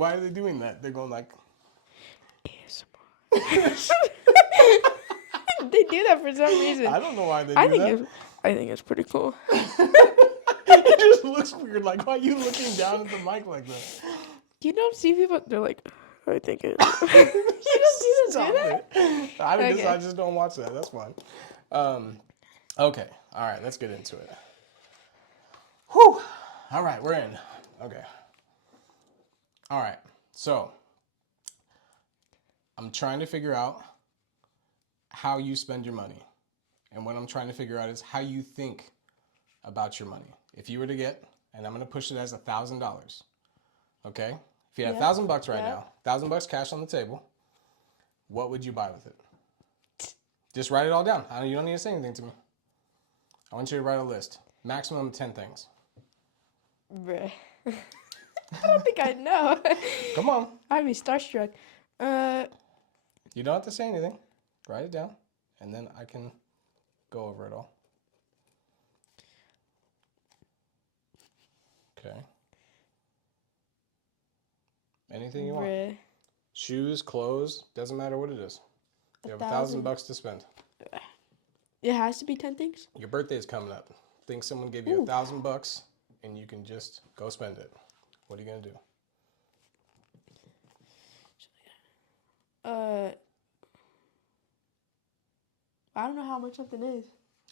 why are they doing that? They're going like... ASMR. They do that for some reason. I don't know why they do that. I think it's pretty cool. It just looks weird. Like, why are you looking down at the mic like that? You don't see people, they're like, I think it. You don't Stop it. Okay. I just don't watch that. That's fine. Okay. All right. Let's get into it. Whew. All right. We're in. Okay. All right. So, I'm trying to figure out how you spend your money. And what I'm trying to figure out is how you think about your money. If you were to get, and I'm going to push it as $1,000. Okay? If you had $1,000 right now, $1,000 cash on the table, what would you buy with it? Just write it all down. You don't need to say anything to me. I want you to write a list. Maximum of 10 things. Bruh. I don't think I know. Come on. I'd be starstruck. You don't have to say anything. Write it down, and then I can go over it all. Okay. Anything you want. Shoes, clothes, doesn't matter what it is. You have $1,000 to spend. It has to be 10 things? Your birthday's coming up. Think someone gave you $1,000 and you can just go spend it. What are you gonna do? I don't know how much something is.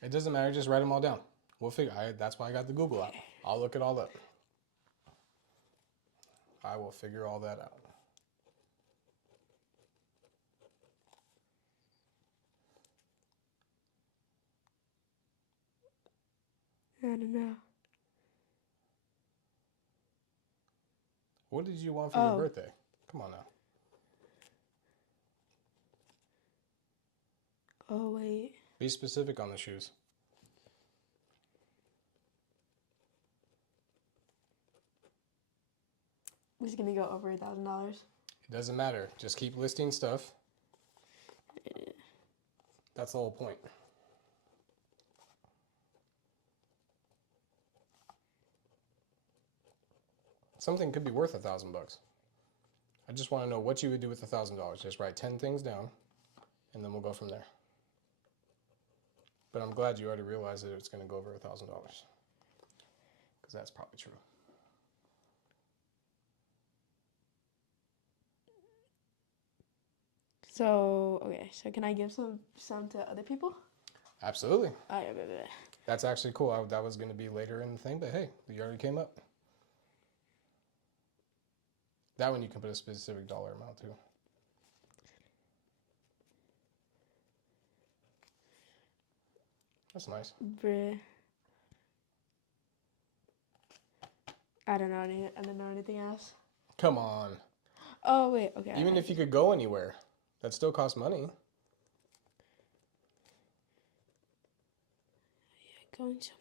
It doesn't matter. Just write them all down. We'll figure. That's why I got the Google app. I'll look it all up. I will figure all that out. I don't know. What did you want for your birthday? Come on now. Oh, wait. Be specific on the shoes. This is going to go over $1,000. It doesn't matter. Just keep listing stuff. That's the whole point. Something could be worth $1,000. I just want to know what you would do with $1,000. Just write 10 things down, and then we'll go from there. But I'm glad you already realized that it's going to go over $1,000. Because that's probably true. So, okay. So can I give some to other people? Absolutely. Oh, yeah. That's actually cool. That was going to be later in the thing, but hey, you already came up. That one you can put a specific dollar amount too. That's nice. Bruh. I don't know anything else. Come on. Oh, wait. Okay. Even if you could go anywhere, that still costs money. Yeah, going somewhere.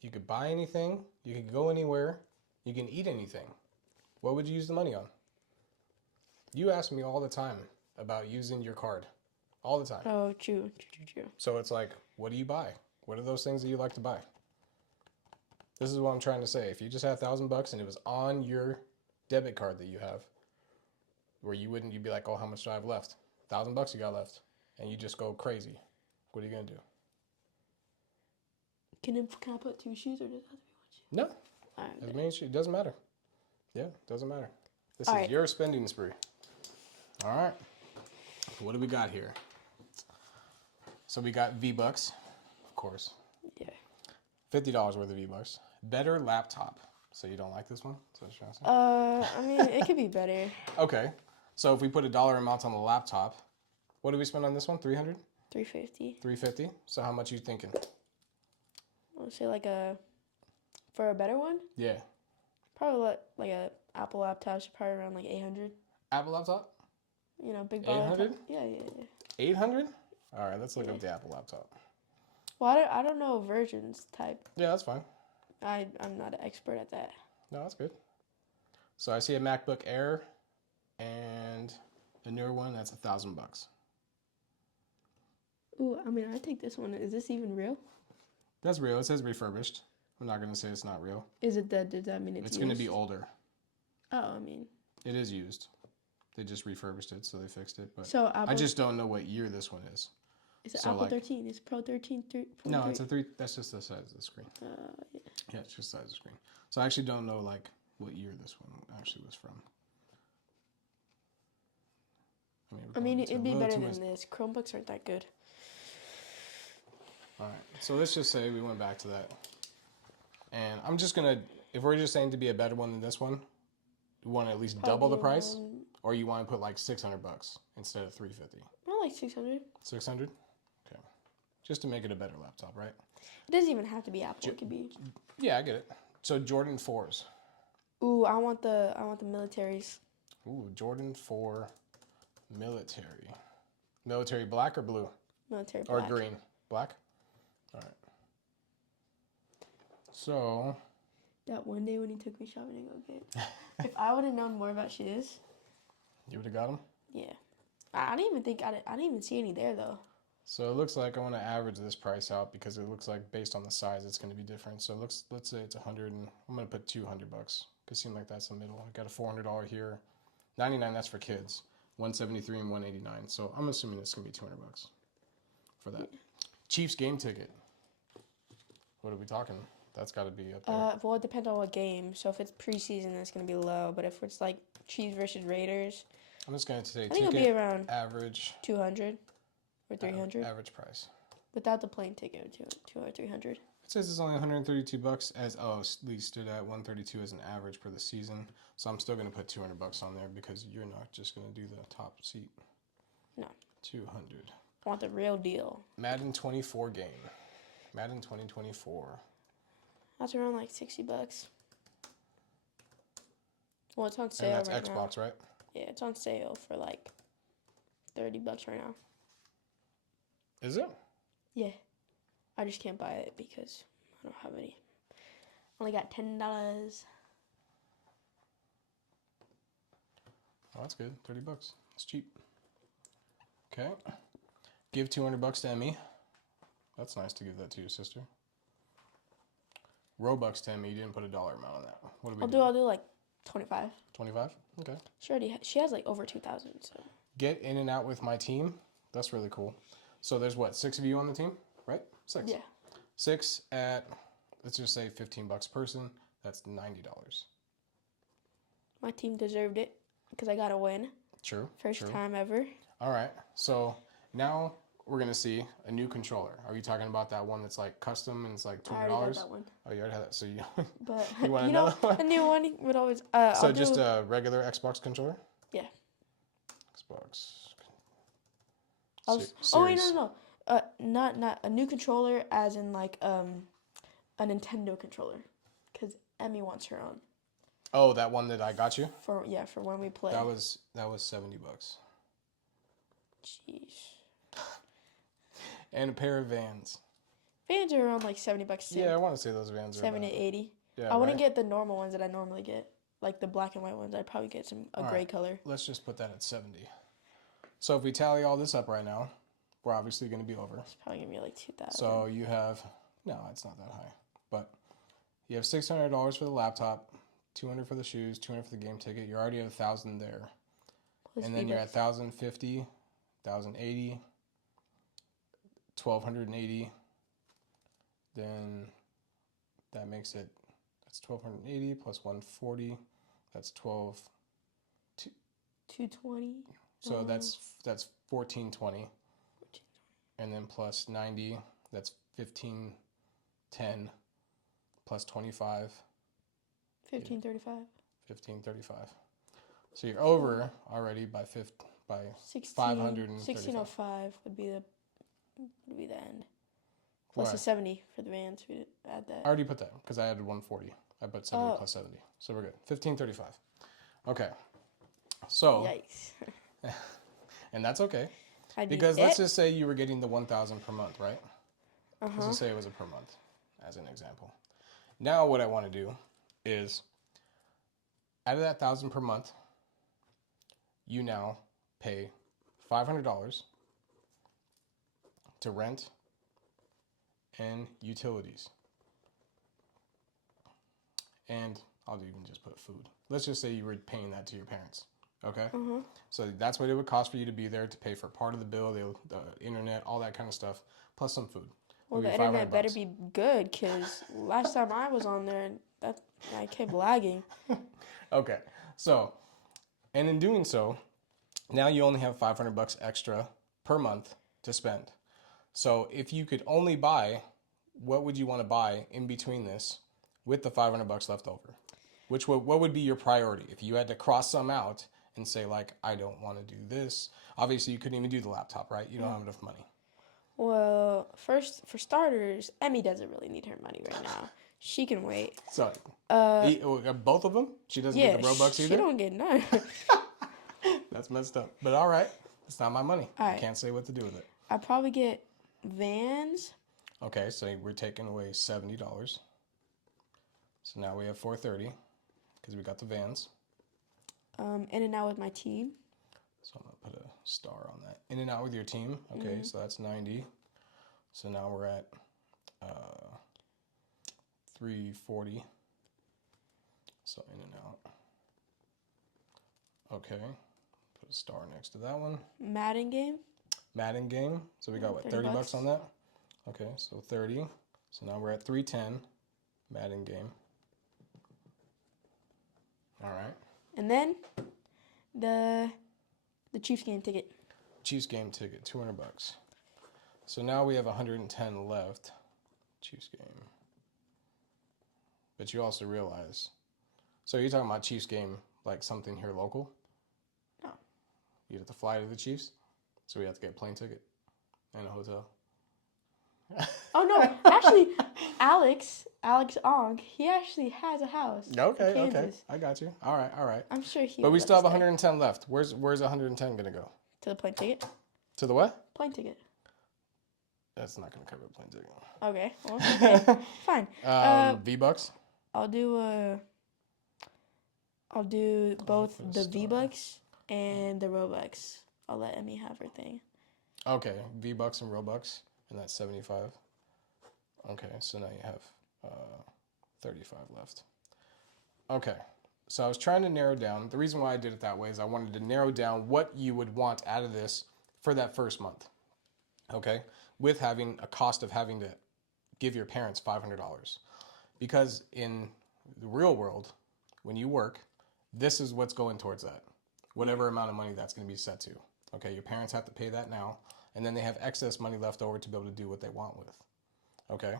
You could buy anything. You could go anywhere. You can eat anything. What would you use the money on? You ask me all the time about using your card. All the time. Oh, true. So it's like, what do you buy? What are those things that you like to buy? This is what I'm trying to say. If you just had $1,000 and it was on your debit card that you have, where you'd be like, oh, how much do I have left? $1,000 you got left. And you just go crazy. What are you going to do? Can I put 2 shoes or does it have to be 1 shoe? No. As many shoes. It doesn't matter. Yeah, it doesn't matter. This all is right. your spending spree. All right. What do we got here? So we got V-Bucks, of course. Yeah. $50 worth of V-Bucks. Better laptop. So you don't like this one? So I mean, it could be better. Okay. So if we put a dollar amount on the laptop, what do we spend on this one? $300? $350. $350. So how much are you thinking? Let's say for a better one? Yeah. Probably like a Apple laptop should probably around like $800. Apple laptop? You know, big ball. 800? Yeah. 800? All right, let's look up the Apple laptop. Well, I don't know versions type. Yeah, that's fine. I'm not an expert at that. No, that's good. So I see a MacBook Air and the newer one, that's $1,000. Ooh, I mean, I take this one. Is this even real? That's real. It says refurbished. I'm not gonna say it's not real. Is it that? Does that mean it's It's used? gonna be older. Oh, I mean. It is used. They just refurbished it, so they fixed it. But So Apple. I just don't know what year this one is. Is it so, Apple like, 13? Is Pro 13? No, it's a 3. That's just the size of the screen. Yeah. Yeah, it's just the size of the screen. So I actually don't know like what year this one actually was from. I mean, it'd be better than this. Chromebooks aren't that good. All right, so let's just say we went back to that, and I'm just gonna. If we're just saying to be a better one than this one, you want to at least double the price, or you want to put like $600 instead of $350. Not like 600. 600. Okay, just to make it a better laptop, right? It doesn't even have to be Apple. It could be. Yeah, I get it. So Jordan 4s. Ooh, I want the militaries. Ooh, Jordan 4 military. Military black or blue? Military black. Or green? Black? All right. So. That one day when he took me shopping and go get. If I would have known more about shoes. You would have got them? Yeah. I didn't even think, I didn't even see any there though. So it looks like I want to average this price out because it looks like based on the size it's going to be different. So let's say it's 100 and I'm going to put $200 because it seems like that's the middle. I got a $400 here. 99, that's for kids. 173 and 189. So I'm assuming it's going to be $200 for that. Yeah. Chiefs game ticket. What are we talking? That's got to be up there. Well, it depends on what game. So if it's preseason, it's going to be low. But if it's like Chiefs versus Raiders, I'm just going to say I think it'll be around average 200 or 300. Average price. Without the plane ticket, 200 or 300. It says it's only $132 as listed at 132 as an average for the season. So I'm still going to put $200 on there because you're not just going to do the top seat. No. 200. I want the real deal. Madden 24 game. Madden 2024. That's around like $60. Well, it's on sale right now. And that's Xbox, right? Yeah, it's on sale for like $30 right now. Is it? Yeah. I just can't buy it because I don't have any. Only got $10. Oh, that's good. $30. It's cheap. Okay. Give $200 to Emmy. That's nice to give that to your sister. Robux to Emmy. You didn't put a dollar amount on that. What do we do? I'll do like 25. 25? Okay. She has like over 2,000. So. Get in and out with my team. That's really cool. So there's what, 6 of you on the team, right? 6. Yeah. 6 at, let's just say $15 a person. That's $90. My team deserved it because I got a win. True. First time ever. All right. So now we're going to see a new controller. Are you talking about that one that's like custom and it's like $200? I already had that one. Oh, you already had that. So you, but, you want another one? A new one would always... so just a regular Xbox controller? Yeah. Xbox. Oh, wait, no. Not a new controller as in like a Nintendo controller. Because Emmy wants her own. Oh, that one that I got you? For when we play. That was $70. Jeez. And a pair of Vans. Vans are around like $70 too. Yeah, I want to say those Vans are 70 to 80. Yeah, I wouldn't get the normal ones that I normally get. Like the black and white ones. I'd probably get a gray color. Let's just put that at 70. So if we tally all this up right now, we're obviously going to be over. It's probably going to be like 2,000. So you have, no, it's not that high. But you have $600 for the laptop, $200 for the shoes, $200 for the game ticket. You already have $1,000 there. Plus and then you're at $1,050, $1,080, $1,280. Then that makes it, that's $1,280 plus 140. That's 220. So that's $1,420. And then plus 90, that's $1,510 plus 25. $1,535. $1,535. So you're over already by 500. 1605 would be the end. Plus the 70 for the Vans. We add that. I already put that because I added 140. I put 70 plus 70. So we're good. 1535. Okay. So. Yikes. And that's okay. Because let's just say you were getting the 1,000 per month, right? Let's just say it was a per month, as an example. Now what I want to do is, out of that 1,000 per month, you now pay $500 to rent and utilities. and I'll even just put food. Let's just say you were paying that to your parents. Okay? Mm-hmm. So that's what it would cost for you to be there to pay for part of the bill, the internet, all that kind of stuff, plus some food. Well, Maybe the 500 internet better bucks. be good, because last time I was on there, that I kept lagging. Okay. So, and in doing so, now you only have 500 bucks extra per month to spend. So if you could only buy, what would you want to buy in between this with the 500 bucks left over? What would be your priority? If you had to cross some out and say like, I don't want to do this. Obviously you couldn't even do the laptop, right? You don't have enough money. Well, first, for starters, Emmy doesn't really need her money right now. She can wait. So, Uh, both of them? She doesn't yeah, get the Robux she either? don't get none. That's messed up. But all right. It's not my money. All I right. can't say what to do with it. I'd probably get Vans. Okay, so we're taking away $70. So now we have $430 because we got the Vans. In and out with my team. So I'm gonna put a star on that. In and out with your team. Okay, so that's 90. So now we're at 340. So in and out. Okay, put a star next to that one. Madden game. Madden game. So we got what, 30 bucks on that? Okay, so 30. So now we're at 310. Madden game. All right. And then the Chiefs game ticket. Chiefs game ticket, 200 bucks. So now we have 110 left. Chiefs game. But you also realize, so you're talking about Chiefs game like something here local? No. You have to fly to the Chiefs? So we have to get a plane ticket and a hotel. Oh no, actually, Alex Ong, he actually has a house. Okay, in okay. Kansas. I got you. All right. I'm sure he. But we would still have let us 110 left. Where's 110 going to go? stay. To the plane ticket. To the what? Plane ticket. That's not going to cover a plane ticket. Okay. Well, okay. Fine. V-Bucks? I'll do both for a the star. V-Bucks and the Robux. I'll let Emmy have her thing. Okay, V-Bucks and Robux, and that's 75. Okay, so now you have 35 left. Okay, so I was trying to narrow down. The reason why I did it that way is I wanted to narrow down what you would want out of this for that first month. Okay, with having a cost of having to give your parents $500. Because in the real world, when you work, this is what's going towards that. Whatever amount of money that's going to be set to. Okay, your parents have to pay that now, and then they have excess money left over to be able to do what they want with. Okay,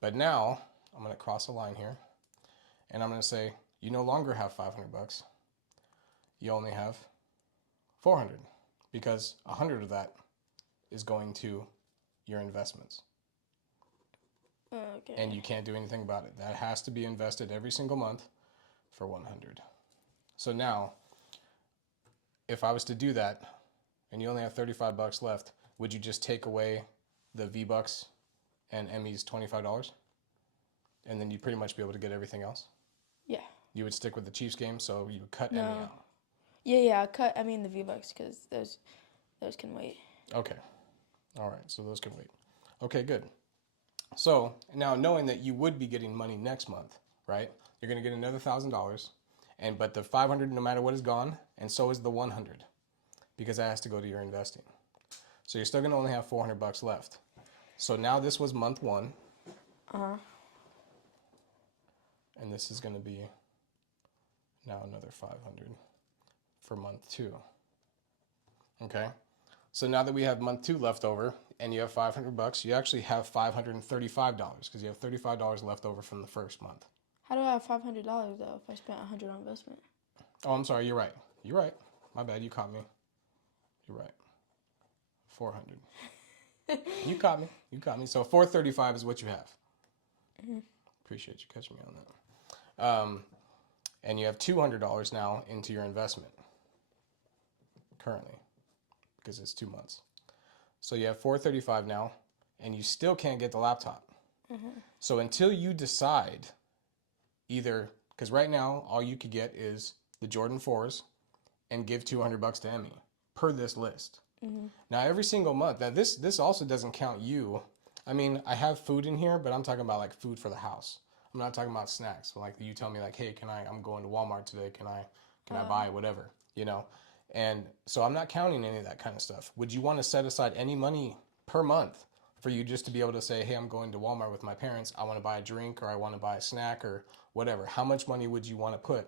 but now I'm going to cross a line here, and I'm going to say you no longer have 500 bucks. You only have 400, because 100 of that is going to your investments. Okay. And you can't do anything about it. That has to be invested every single month for 100. So now, if I was to do that, and you only have 35 bucks left, would you just take away the V-Bucks and Emmy's $25? And then you'd pretty much be able to get everything else? Yeah. You would stick with the Chiefs game, so you would cut No. Emmy out. Yeah. The V-Bucks, because those can wait. Okay. All right, so those can wait. Okay, good. So now knowing that you would be getting money next month, right? You're going to get another $1,000, but the 500 no matter what is gone, and so is the 100, because that has to go to your investing. So you're still going to only have 400 bucks left. So now this was month one. And this is going to be now another 500 for month two. Okay. So now that we have month two left over and you have 500 bucks, you actually have $535 because you have $35 left over from the first month. How do I have $500 though if I spent $100 on investment? Oh, I'm sorry. You're right. You're right. My bad. You caught me. You're right. 400. You caught me. You caught me. So 435 is what you have. Appreciate you catching me on that. And you have $200 now into your investment currently because it's 2 months. So you have 435 now, and you still can't get the laptop. So until you decide either, because right now all you could get is the Jordan 4s and give 200 bucks to Emmy per this list. Now every single month, now this also doesn't count you. I mean, I have food in here, but I'm talking about like food for the house. I'm not talking about snacks. Like you tell me like, hey, I'm going to Walmart today. Can I buy whatever, And so I'm not counting any of that kind of stuff. Would you want to set aside any money per month for you just to be able to say, hey, I'm going to Walmart with my parents. I want to buy a drink or I want to buy a snack or whatever. How much money would you want to put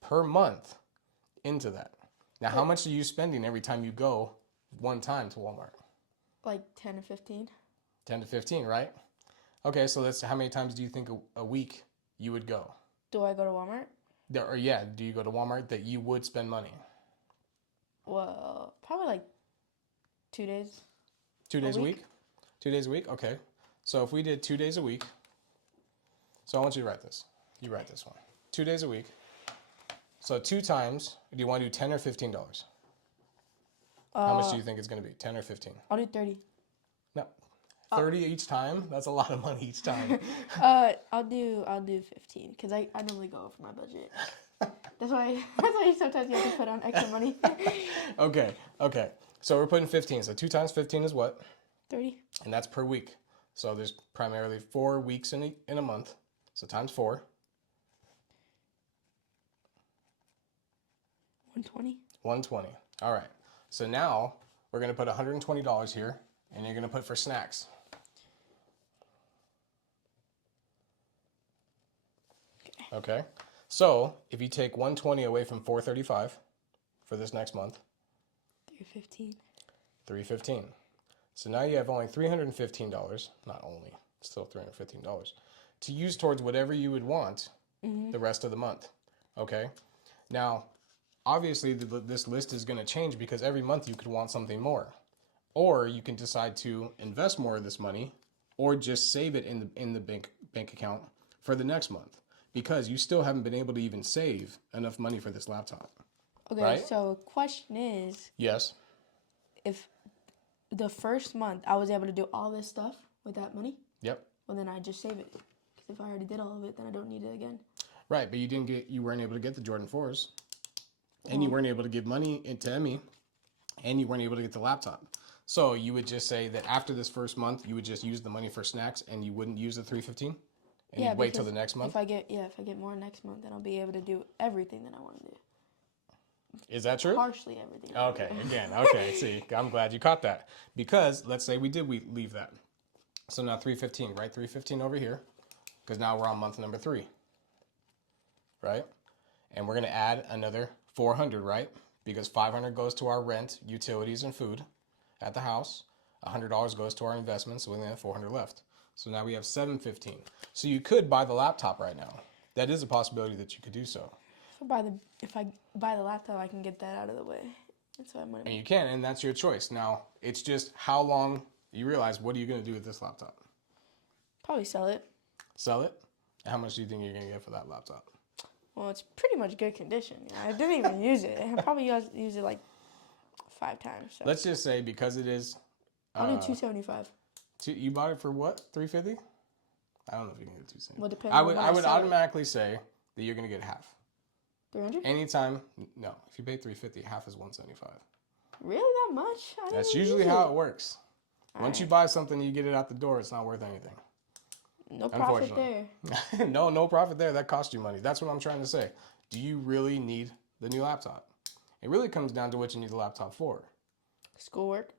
per month into that? Now, how much are you spending every time you go one time to Walmart? Like 10 to 15. 10 to 15, right? Okay, so that's how many times do you think a week you would go? Do I go to Walmart? Do you go to Walmart that you would spend money? Well, probably like 2 days. 2 days a week? 2 days a week? Okay. So if we did 2 days a week, so I want you to write this. You write this one. 2 days a week. So 2 times, do you want to do $10 or $15? How much do you think it's going to be? 10 or 15? I'll do 30. No. 30 each time? That's a lot of money each time. I'll do 15 because I normally go over my budget. That's why sometimes you have to put on extra money. Okay. So we're putting 15. So 2 times 15 is what? 30. And that's per week. So there's primarily 4 weeks in a month. So times 4. 120. 120. All right. So now we're going to put $120 here, and you're going to put for snacks. Okay. So if you take 120 away from 435 for this next month, 315. 315. So now you have only $315, not only, still $315, to use towards whatever you would want the rest of the month. Okay. Now, obviously this list is going to change because every month you could want something more. Or you can decide to invest more of this money or just save it in the bank account for the next month because you still haven't been able to even save enough money for this laptop. Okay, right? So question is, Yes. if the first month I was able to do all this stuff with that money, Yep. well then I just save it. Because if I already did all of it, then I don't need it again. Right, but you weren't able to get the Jordan 4s. And you weren't able to give money into Emmy, and you weren't able to get the laptop. So you would just say that after this first month, you would just use the money for snacks, and you wouldn't use the $315, and you'd wait till the next month. If I get more next month, then I'll be able to do everything that I want to do. Is that true? Partially everything. Okay, again, okay. See, I'm glad you caught that because let's say we leave that. So now 315, right? 315 over here, because now we're on month number 3, right? And we're gonna add another 400, right? Because 500 goes to our rent, utilities, and food at the house. $100 goes to our investments, so we only have 400 left. So now we have 715. So you could buy the laptop right now. That is a possibility that you could do so. If I buy the laptop, I can get that out of the way. That's what I'm gonna. And you can, and that's your choice. Now it's just how long you realize what are you gonna do with this laptop? Probably sell it. Sell it? How much do you think you're gonna get for that laptop? Well, it's pretty much good condition. I didn't even use it. I probably used it like 5 times. So. Let's just say because it is. I'll do $275. You bought it for what? $350? I don't know if you can get $275. Well, depends. I would automatically say that you're gonna get half. 300? Anytime, no. If you pay $350, half is $175. Really, that much? That's usually how it works. Once you buy something, you get it out the door. It's not worth anything. No profit there. No profit there. That costs you money. That's what I'm trying to say. Do you really need the new laptop? It really comes down to what you need the laptop for. Schoolwork.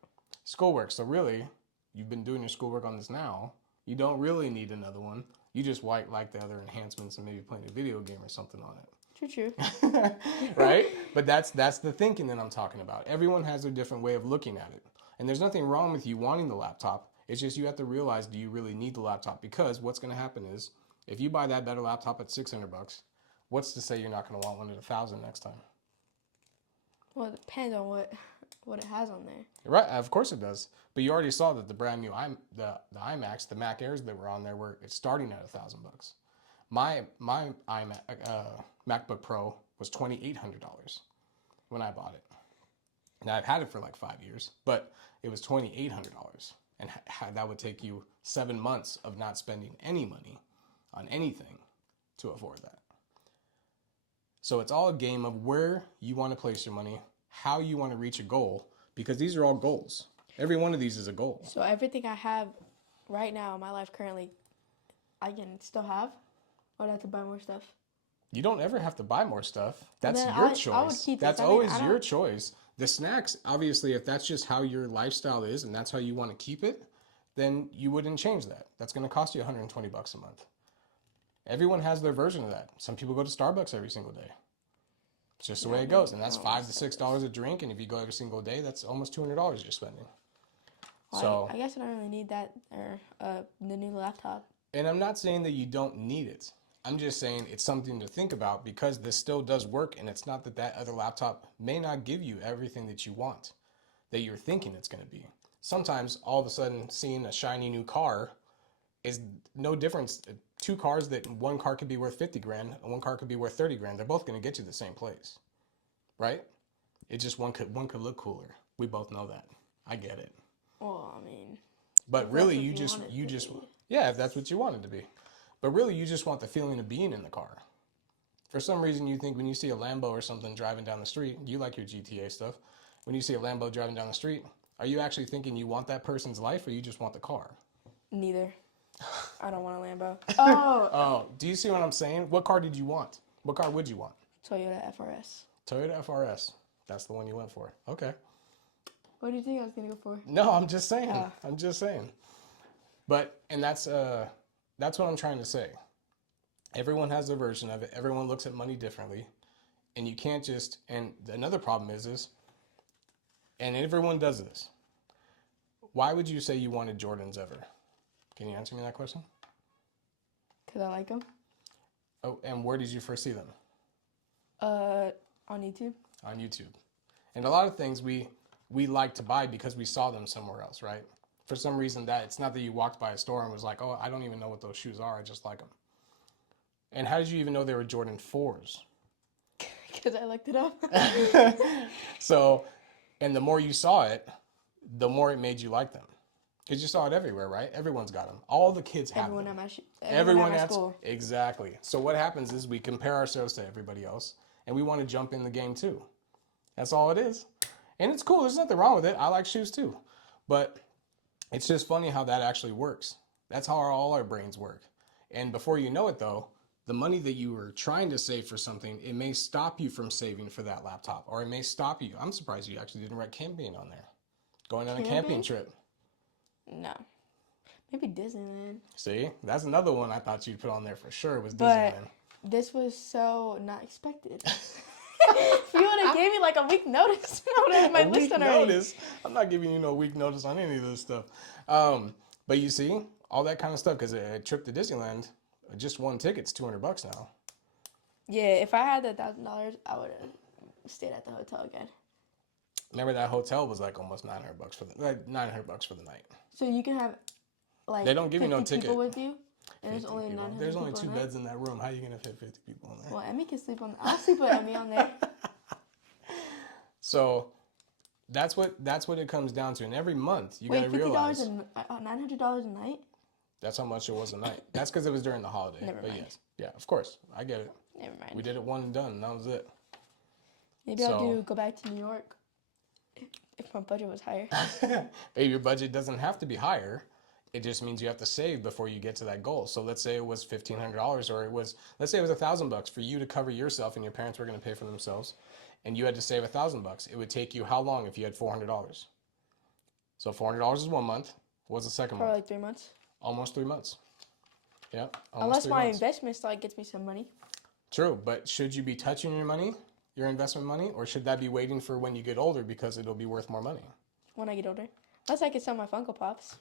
Schoolwork. So really, you've been doing your schoolwork on this now. You don't really need another one. You just like the other enhancements and maybe playing a video game or something on it. True. Right? But that's the thinking that I'm talking about. Everyone has a different way of looking at it. And there's nothing wrong with you wanting the laptop. It's just you have to realize, do you really need the laptop? Because what's going to happen is, if you buy that better laptop at $600, what's to say you're not going to want one at $1,000 next time? Well, it depends on what it has on there. Right, of course it does. But you already saw that the brand new the iMacs, the Mac Airs that were on there it's starting at $1,000. My iMac MacBook Pro was $2,800 when I bought it. Now I've had it for like 5 years, but it was $2,800, and that would take you 7 months of not spending any money on anything to afford that. So it's all a game of where you want to place your money, how you want to reach a goal, because these are all goals. Every one of these is a goal. So everything I have right now in my life currently, I can still have? Or I'd have to buy more stuff. You don't ever have to buy more stuff. And That's then your I would choice. keep That's this. I mean, always I your don't. choice. The snacks, obviously, if that's just how your lifestyle is and that's how you want to keep it, then you wouldn't change that. That's going to cost you $120 a month. Everyone has their version of that. Some people go to Starbucks every single day. It's just the way it goes, and that's $5 to $6 a drink. And if you go every single day, that's almost $200 you're spending. Well, So I guess I don't really need that or the new laptop. And I'm not saying that you don't need it. I'm just saying it's something to think about because this still does work, and it's not that that other laptop may not give you everything that you want, that you're thinking it's going to be. Sometimes all of a sudden seeing a shiny new car is no difference. Two cars that one car could be worth 50 grand and one car could be worth 30 grand. They're both going to get you the same place, right? It just one could look cooler. We both know that. I get it. Well, I mean, But really, that's you what just want it you to just be. yeah, if that's what you want it to be. But really, you just want the feeling of being in the car. For some reason, you think when you see a Lambo or something driving down the street, you like your GTA stuff. When you see a Lambo driving down the street, are you actually thinking you want that person's life or you just want the car? Neither. I don't want a Lambo. Oh, Oh, do you see what I'm saying? What car did you want? What car would you want? Toyota FRS. Toyota FRS. That's the one you went for. Okay. What do you think I was gonna go for? No, I'm just saying. Oh. I'm just saying. But and that's what I'm trying to say. Everyone has their version of it. Everyone looks at money differently. And you can't just and another problem is and everyone does this. Why would you say you wanted Jordans ever? Can you answer me that question? Cause I like them. Oh, and where did you first see them? On YouTube. On YouTube. And a lot of things we like to buy because we saw them somewhere else, right? For some reason that it's not that you walked by a store and was like, oh, I don't even know what those shoes are. I just like them. And how did you even know they were Jordan 4s? Cause I looked it up. So, and the more you saw it, the more it made you like them. Because you saw it everywhere, right? Everyone's got them. All the kids have Everyone them. at my Everyone at my at school. Exactly. So what happens is we compare ourselves to everybody else, and we want to jump in the game too. That's all it is. And it's cool. There's nothing wrong with it. I like shoes too. But it's just funny how that actually works. That's how all our brains work. And before you know it, though, the money that you were trying to save for something, it may stop you from saving for that laptop, or it may stop you. I'm surprised you actually didn't write camping on there. Going on a camping trip. No. Maybe Disneyland. See, that's another one I thought you'd put on there for sure was But Disneyland. this was so not expected. If you would have gave me like a week notice, I would have had my list on already. Notice? I'm not giving you no week notice on any of this stuff. But you see, all that kind of stuff, because a trip to Disneyland, just one ticket's $200 now. Yeah, if I had the $1,000, I would have stayed at the hotel again. Remember that hotel was like almost $900 for the night. So you can have like They don't give you no 50 ticket. people with you, and there's only People. 900 There's only people two in there? beds in that room. How are you gonna fit 50 people in there? Well, Emmy can sleep on. I'll sleep with Emmy on there. So that's what it comes down to. And every month you Wait, gotta realize $50 and $900 a night? that's how much it was a night. That's because it was during the holiday. Never mind. Yes, yeah, of course, I get it. Never mind. We did it one and done. And that was it. Maybe I'll go back to New York if my budget was higher. Maybe your budget doesn't have to be higher. It just means you have to save before you get to that goal. So let's say it was $1,500, or let's say it was $1,000 for you to cover yourself, and your parents were going to pay for themselves, and you had to save $1,000. It would take you how long if you had $400? So $400 is 1 month. What's the second Probably month? like 3 months. Almost 3 months. Yeah. Unless 3 my months. investment stock gets me some money. True, but should you be touching your money, your investment money, or should that be waiting for when you get older because it'll be worth more money? When I get older. Unless I can sell my Funko Pops.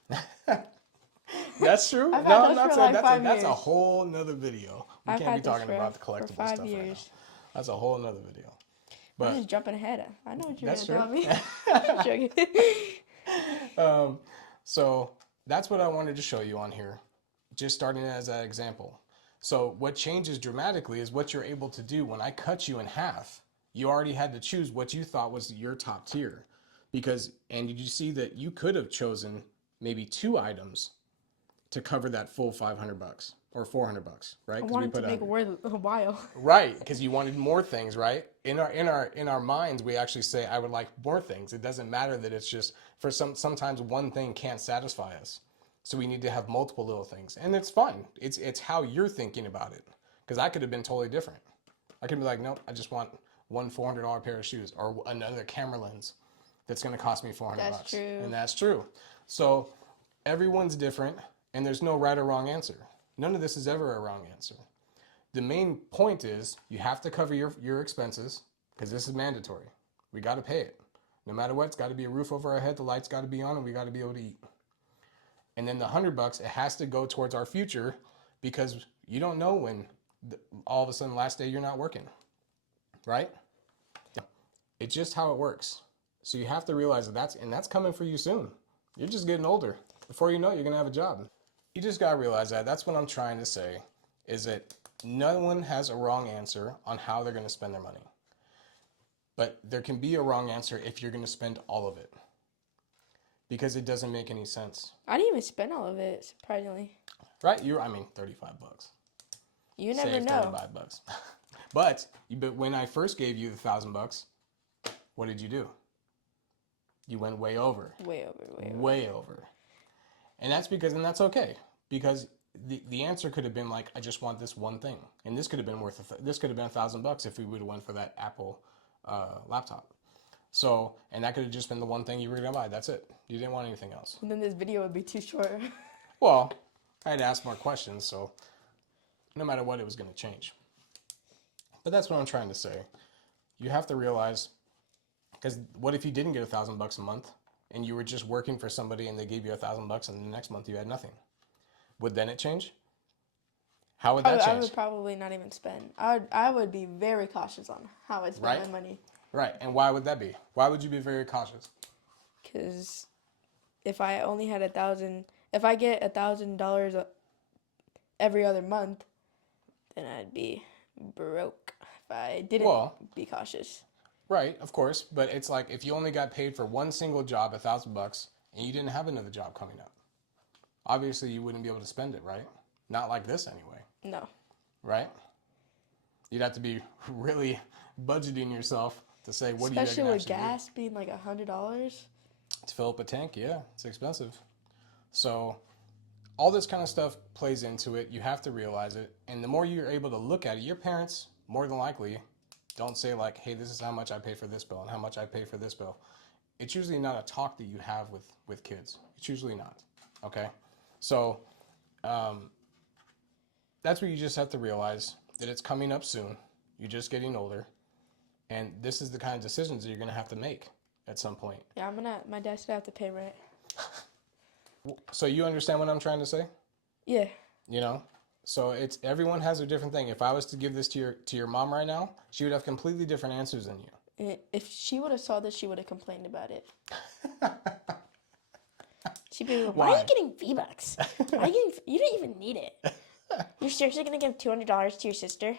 That's true. I've had No, those I'm not for saying like that's 5 that's a years. whole nother video. We I've can't be had those talking about the for collectible 5 stuff right now. years. That's a whole nother video. I'm But just jumping ahead. I know what you're That's going to true. tell me. Joking. So that's what I wanted to show you on here, just starting as an example. So what changes dramatically is what you're able to do. When I cut you in half, you already had to choose what you thought was your top tier. And did you see that you could have chosen maybe 2 items to cover that full $500 or $400, right? I 'Cause wanted to put make it worth a while. Right, because you wanted more things, right? In our minds, we actually say, "I would like more things." It doesn't matter that it's just for sometimes one thing can't satisfy us, so we need to have multiple little things, and it's fun. It's how you're thinking about it. Because I could have been totally different. I could be like, nope, I just want one $400 pair of shoes or another camera lens that's going to cost me 400 That's bucks. true. And that's true. So everyone's different and there's no right or wrong answer. None of this is ever a wrong answer. The main point is you have to cover your expenses because this is mandatory. We got to pay it. No matter what, it's got to be a roof over our head, the lights got to be on, and we got to be able to eat. And then the $100, it has to go towards our future because you don't know when all of a sudden last day you're not working, right? It's just how it works. So you have to realize that's coming for you soon. You're just getting older. Before you know it, you're going to have a job. You just got to realize that. That's what I'm trying to say, is that no one has a wrong answer on how they're going to spend their money. But there can be a wrong answer if you're going to spend all of it. Because it doesn't make any sense. I didn't even spend all of it, surprisingly. Right? 35 bucks. You never Save know. 35 bucks. But when I first gave you the $1,000, what did you do? You went way over. Way over. And that's okay. Because the answer could have been like, I just want this one thing. And this could have been $1,000 if we would have went for that Apple laptop. So, and that could have just been the one thing you were going to buy. That's it. You didn't want anything else. And then this video would be too short. Well, I had to ask more questions, so no matter what, it was going to change. But that's what I'm trying to say. You have to realize, because what if you didn't get $1,000 a month and you were just working for somebody and they gave you $1,000 and the next month you had nothing? Would then it change? How would that change? I would probably not even spend. I would be very cautious on how I spend my money. Right. And why would that be? Why would you be very cautious? Because if I only had if I get $1,000 every other month, then I'd be broke if I didn't be cautious. Right, of course. But it's like if you only got paid for one single job, $1,000, and you didn't have another job coming up, obviously you wouldn't be able to spend it, right? Not like this anyway. No. Right? You'd have to be really budgeting yourself to say what do you Especially with gas being like $100. To fill up a tank, yeah, it's expensive. So all this kind of stuff plays into it. You have to realize it. And the more you're able to look at it, your parents, more than likely, don't say like, hey, this is how much I pay for this bill and how much I pay for this bill. It's usually not a talk that you have with kids. It's usually not, okay? So that's what you just have to realize, that it's coming up soon. You're just getting older. And this is the kind of decisions that you're going to have to make at some point. Yeah, my dad's gonna have to pay rent. So you understand what I'm trying to say? Yeah. You know? So everyone has a different thing. If I was to give this to your mom right now, she would have completely different answers than you. If she would have saw this, she would have complained about it. She'd be like, why are you getting V-Bucks? You don't even need it. You're seriously going to give $200 to your sister?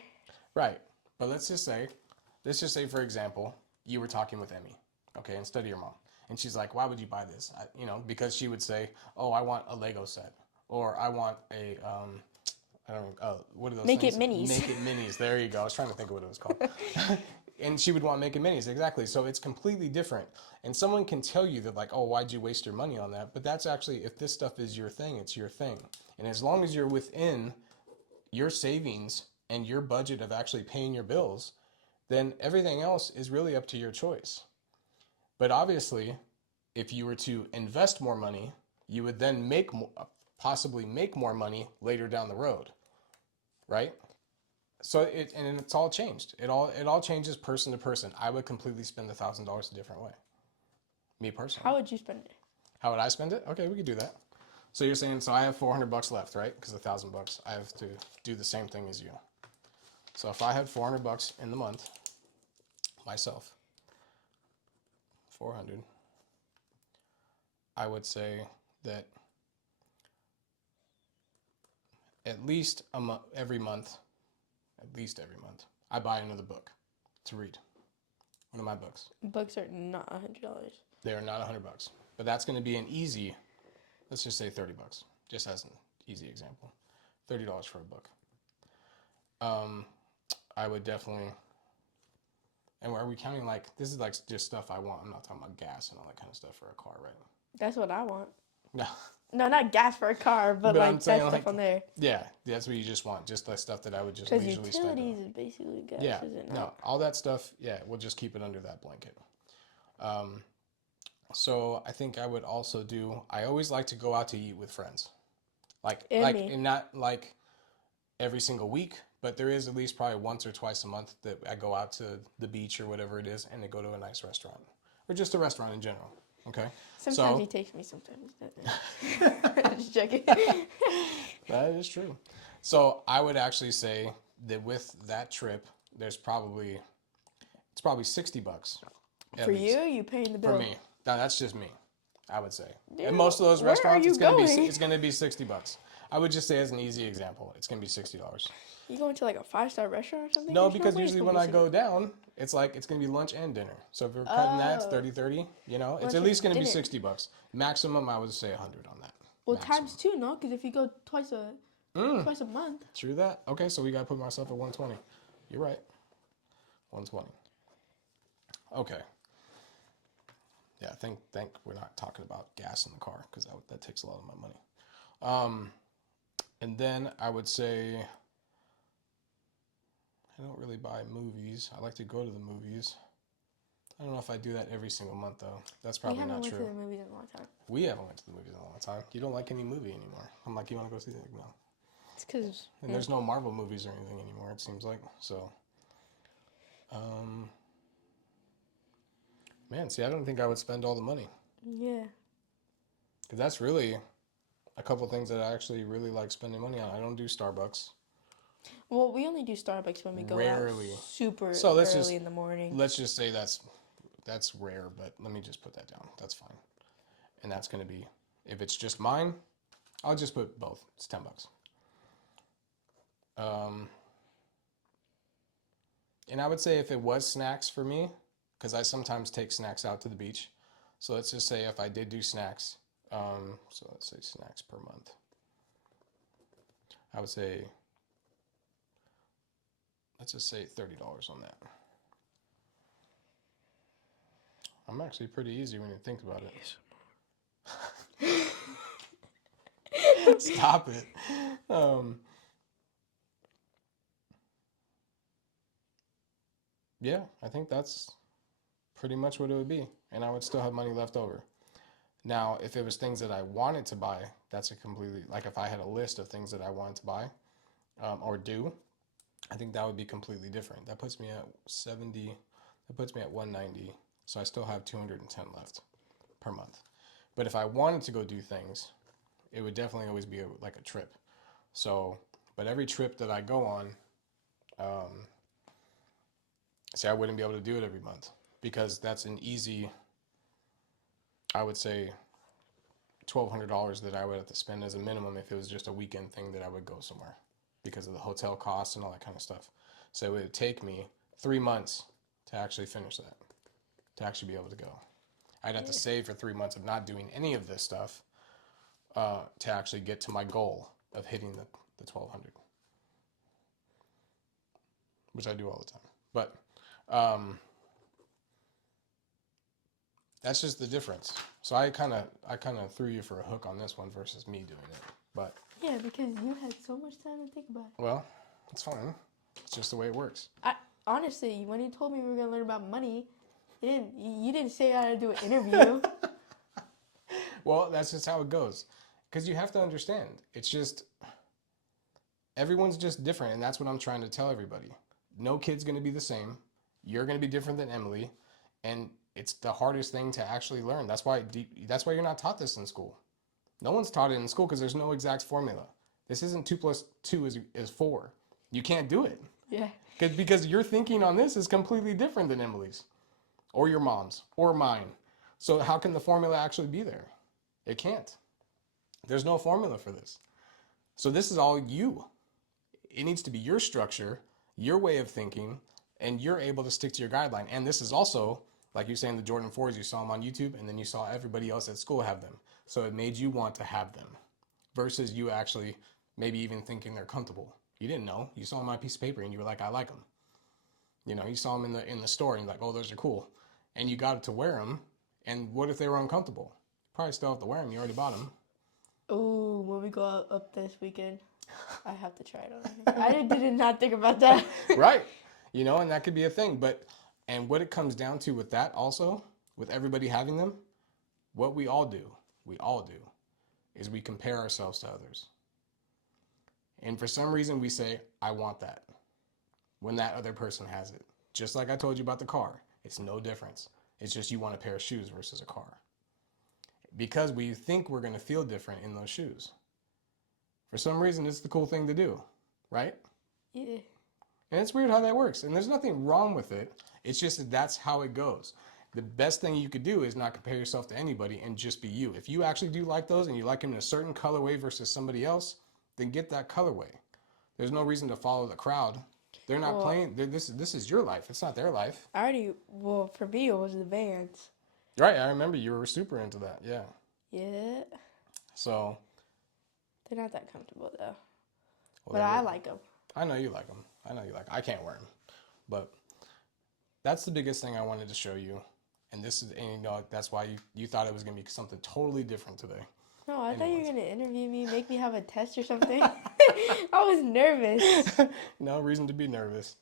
Right. But let's just say, for example, you were talking with Emmy, okay, instead of your mom. And she's like, why would you buy this? Because she would say, oh, I want a Lego set. Or I want a, I don't know, what are those Make things? It Minis. Make It Minis. There you go. I was trying to think of what it was called. And she would want Make It Minis, exactly. So it's completely different. And someone can tell you that like, oh, why'd you waste your money on that? But that's actually, if this stuff is your thing, it's your thing. And as long as you're within your savings and your budget of actually paying your bills, then everything else is really up to your choice. But obviously, if you were to invest more money, you would then possibly make more money later down the road, right? So it's all changed. It all changes person to person. I would completely spend $1,000 a different way. Me personally. How would you spend it? How would I spend it? Okay, we could do that. So you're saying, so I have $400 left, right? Because $1,000, I have to do the same thing as you. So if I had $400 in the month, myself, 400, I would say that at least every month, I buy another book to read. One of my books. Books are not $100. They are not $100, but that's going to be an easy, let's just say $30, just as an easy example. $30 for a book. I would definitely, and are we counting like, this is like just stuff I want. I'm not talking about gas and all that kind of stuff for a car, right? That's what I want. No, No, not gas for a car, but but I'm like that saying stuff like, on there. yeah, that's what you just want. Just the stuff that I would just Because leisurely spend on. utilities is basically gas, Yeah, is it no, not? all that stuff. Yeah, we'll just keep it under that blanket. Um, so I think I would also do. I always like to go out to eat with friends, And me. and not like every single week, but there is at least probably once or twice a month that I go out to the beach or whatever it is, and they go to a nice restaurant or just a restaurant in general. Okay, Sometimes so he takes me, sometimes just checking. that is true. So I would actually say that with that trip, it's probably $60 at For least you paying the for bill. me. Now that's just me. I would say. Dude, In most of those where are restaurants, you going? it's gonna be $60. I would just say as an easy example, it's gonna be $60. You going to like a 5-star restaurant or something? No, 'Cause because normally it's usually gonna when be I go down, it's gonna be lunch and dinner. So if we're cutting that, it's Oh, 30. You know, it's lunch at least and gonna be dinner. $60. Maximum, I would say 100 on that. Well, Maximum. times two, no? Because if you go twice a month. True that. Okay, so we gotta put myself at 120. You're right. 120. Okay. Yeah, think we're not talking about gas in the car because that takes a lot of my money. And then I would say I don't really buy movies. I like to go to the movies. I don't know if I do that every single month though. That's We probably haven't not went to true. the movies in a long time. We haven't went to the movies in a long time. You don't like any movie anymore. I'm like, you want to go see it? No. It's because And there's no Marvel movies or anything anymore. It seems like so. Um, Man, see, I don't think I would spend all the money yeah. because that's really a couple things that I actually really like spending money on. I don't do Starbucks. Well, we only do Starbucks when we go Rarely. out super So early in the morning. let's just say that's rare, but let me just put that down. That's fine. And that's going to be if it's just mine, I'll just put both. It's $10. And I would say if it was snacks for me, because I sometimes take snacks out to the beach. So let's just say if I did do snacks, so let's say snacks per month. I would say, let's just say $30 on that. I'm actually pretty easy when you think about it. Stop it. Yeah, I think that's pretty much what it would be. And I would still have money left over. Now, if it was things that I wanted to buy, that's a completely, like if I had a list of things that I wanted to buy or do, I think that would be completely different. That puts me at 70, that puts me at 190. So I still have 210 left per month. But if I wanted to go do things, it would definitely always be like a trip. So, but every trip that I go on, see, I wouldn't be able to do it every month because that's an easy, I would say, $1,200 that I would have to spend as a minimum if it was just a weekend thing that I would go somewhere because of the hotel costs and all that kind of stuff. So it would take me 3 months to actually finish that, to actually be able to go. I'd have to save for 3 months of not doing any of this stuff to actually get to my goal of hitting the 1,200, which I do all the time. But that's just the difference. So I kind of threw you for a hook on this one versus me doing it. But Yeah, because you had so much time to think about it. well, it's fine. It's just the way it works. Honestly, when you told me we were gonna learn about money, you didn't say I had to do an interview. Well, that's just how it goes. Because you have to understand, it's just everyone's just different, and that's what I'm trying to tell everybody. No kid's going to be the same. You're going to be different than Emily, and it's the hardest thing to actually learn. That's why you're not taught this in school. No one's taught it in school because there's no exact formula. This isn't 2 plus 2 is 4. You can't do it. Yeah. Because your thinking on this is completely different than Emily's or your mom's or mine. So how can the formula actually be there? It can't. There's no formula for this. So this is all you. It needs to be your structure, your way of thinking, and you're able to stick to your guideline. And this is also, like you're saying, the Jordan 4s, you saw them on YouTube, and then you saw everybody else at school have them. So it made you want to have them versus you actually maybe even thinking they're comfortable. You didn't know. You saw them on a piece of paper and you were like, I like them. You know, you saw them in the store and you're like, oh, those are cool. And you got it to wear them. And what if they were uncomfortable? Probably still have to wear them. You already bought them. Oh, when we go up this weekend, I have to try it on. I did not think about that. Right. You know, and that could be a thing. And what it comes down to with that also, with everybody having them, what we all do, is we compare ourselves to others. And for some reason we say, I want that, when that other person has it. Just like I told you about the car. It's no difference. It's just you want a pair of shoes versus a car. Because we think we're going to feel different in those shoes. For some reason, it's the cool thing to do, right? Yeah. And it's weird how that works. And there's nothing wrong with it. It's just that that's how it goes. The best thing you could do is not compare yourself to anybody and just be you. If you actually do like those and you like them in a certain colorway versus somebody else, then get that colorway. There's no reason to follow the crowd. They're not playing. This is your life. It's not their life. For me, it was the Vans. Right. I remember you were super into that. Yeah. Yeah. So. They're not that comfortable, though. Well, but I like them. I know you like them. I can't wear them. But that's the biggest thing I wanted to show you. And that's why you thought it was going to be something totally different today. No, I thought you were going to interview me, make me have a test or something. I was nervous. No reason to be nervous.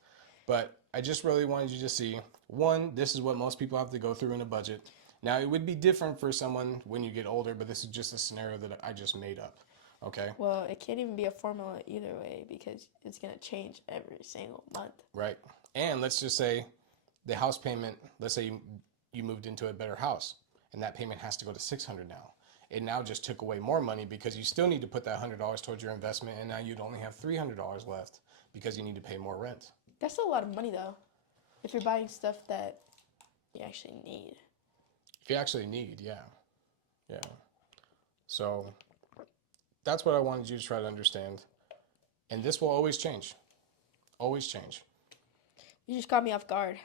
But I just really wanted you to see, one, this is what most people have to go through in a budget. Now, it would be different for someone when you get older, but this is just a scenario that I just made up. Okay? Well, it can't even be a formula either way because it's going to change every single month. Right. And let's just say the house payment, let's say you moved into a better house and that payment has to go to $600 now. It now just took away more money because you still need to put that $100 towards your investment, and now you'd only have $300 left because you need to pay more rent. That's still a lot of money, though, if you're buying stuff that you actually need. If you actually need, yeah. Yeah. So that's what I wanted you to try to understand. And this will always change. Always change. You just caught me off guard.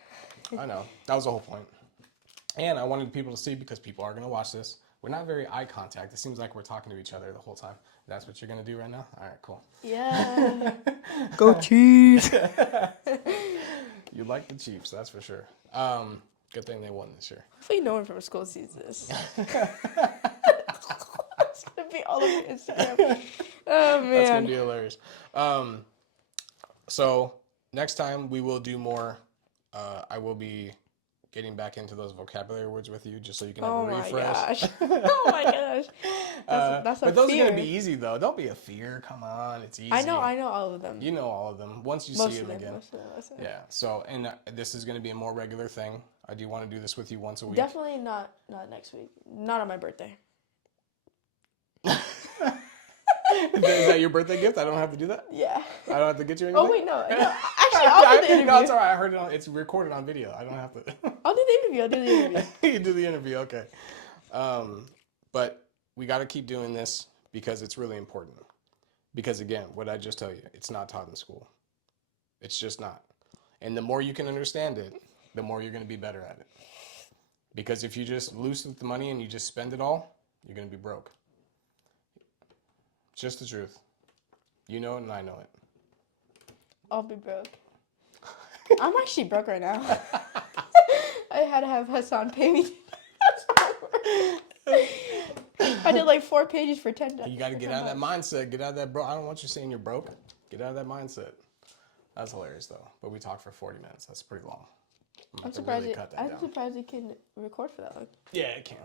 I know. That was the whole point. And I wanted people to see, because people are going to watch this. We're not very eye contact. It seems like we're talking to each other the whole time. That's what you're going to do right now? All right, cool. Yeah. Go Chiefs. You like the Chiefs, that's for sure. Good thing they won this year. Hopefully no one from school sees this. It's going to be all over Instagram. Oh, man. That's going to be hilarious. So next time we will do more. I will be getting back into those vocabulary words with you, just so you can have a refresh. Oh my gosh. That's a but those fear. are going to be easy, though. Don't be a fear. Come on, it's easy. I know all of them. You know all of them once you Most see of them them, again. most of them. Yeah. So, and this is going to be a more regular thing. I do want to do this with you once a week. Definitely not next week. Not on my birthday. Is that your birthday gift? I don't have to do that? Yeah. I don't have to get you anything? Oh, wait, no. Actually, I'll do the interview. No, it's all right. I heard it's recorded on video. I don't have to. I'll do the interview. You do the interview, okay. But we got to keep doing this because it's really important. Because, again, what I just tell you, it's not taught in school. It's just not. And the more you can understand it, the more you're going to be better at it. Because if you just loose with the money and you just spend it all, you're going to be broke. Just the truth. You know it and I know it. I'll be broke. I'm actually broke right now. I had to have Hassan pay me. I did like 4 pages for $10. You got to get out of that mindset. Get out of that, bro. I don't want you saying you're broke. Get out of that mindset. That's hilarious, though. But we talked for 40 minutes. That's pretty long. I'm surprised it can record for that long. Yeah, it can.